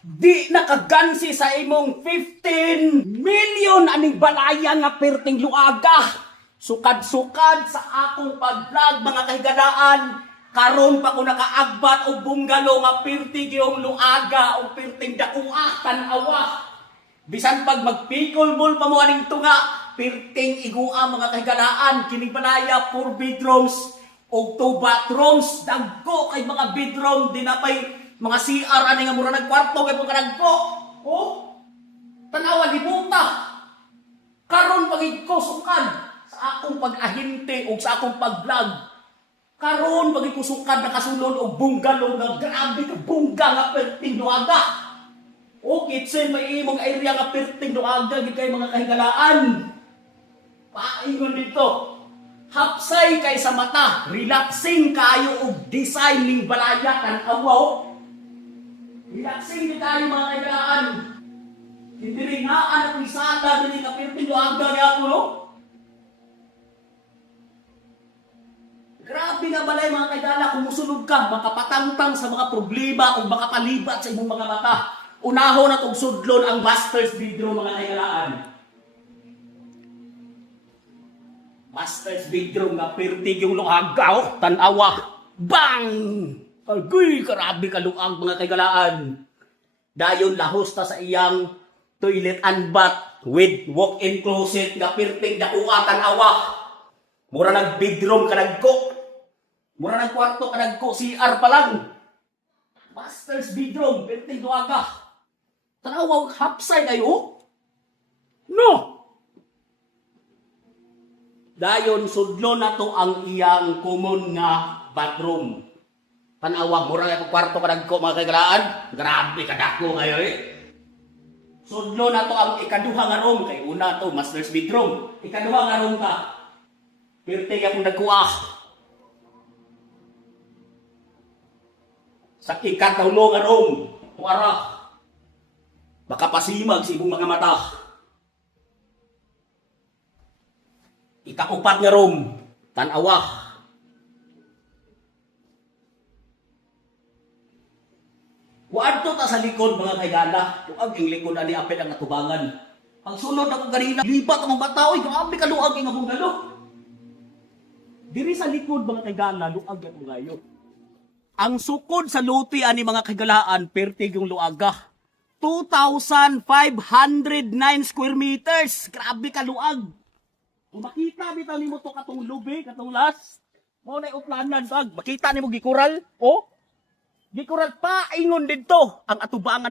Di nakagansi sa imong 15 million aning balaya nga perting luaga. Sukad-sukad sa akong pag-vlog mga kahiganaan. Karon pa ko nakaagbat og bunggalo nga perting yung luaga o perting dakua tan-awa. Bisan pag magpikolbol pa mo aning tunga, perting igua mga kahiganaan. Kining balaya 4 bedrooms o 2 bathrooms. Dagko kay mga bedroom dinapay mga CR ani nga mura nagkwarto kay mga nagko. Oh, tanawa libuta. Karon pagid ko sukad sa akong pag-ahinte o sa akong pag-vlog. Karon pagid ko sukad nakasulod og bunggalo nga grabe ka bungga nga perting luaga. O kitchen may imong area nga perting luaga gid kay mga kahigalaan. Paingon dito. Hapsay kay sa mata, relaxing kayo og design ning balaya tan-awa. Relaxing din tayo mga kailangan. Hindi rin nga anak ni Sala, hindi ka pintiluagda niya ako, no? Grabe nga balay mga kailangan, kung musunod ka, makapatangtang sa mga problema o makapalibat sa imong mga mata. Unaho na itong sudlon ang master's bedroom mga kailangan. Master's bedroom nga pertig yung luagaw, tanawa. Bang! Agoy, karabi ka luag mga kaigalaan. Dayon lahos ta sa iyang toilet and bath with walk-in closet nga perting dakuatan awa. Mura nag bedroom ka nagko. Mura nag kwarto ka nagko, CR pa lang. Master's bedroom, perting luaga. Tanawa, hapsay kayo? No! Dayon sudlo na to ang iyang common nga bathroom. Tanawa, mura nga kwarto ka nagko mga kaigalaan. Grabe ka dako ngayon eh. Sudlo na to ang ikaduha nga room. Kay una to, master's bedroom. Ikaduha nga room ka. Pirte ka kung nagkuha. Sa ikatawlo nga room. Tuwara. Baka pasimag sa ibong mga mata. Ikaupat nga room. Tanawa. Waadto ta sa likod mga kaigala. Luag ang likod ani apil ang atubangan. Pag sunod ako ganina, lipat ang bataw, grabe ka luag ang akong galo. Diri sa likod mga kaigala, luag ang gayo. Ang sukod sa luti ani mga kaigalaan, pertig yung luaga. 2,509 square meters. Grabe ka luag. Kung makita bitaw nimo to katong lubi, katong last, mo na uplanan bag. Makita nimo gikural, oh? Gikural pa ingon dito ang atubangan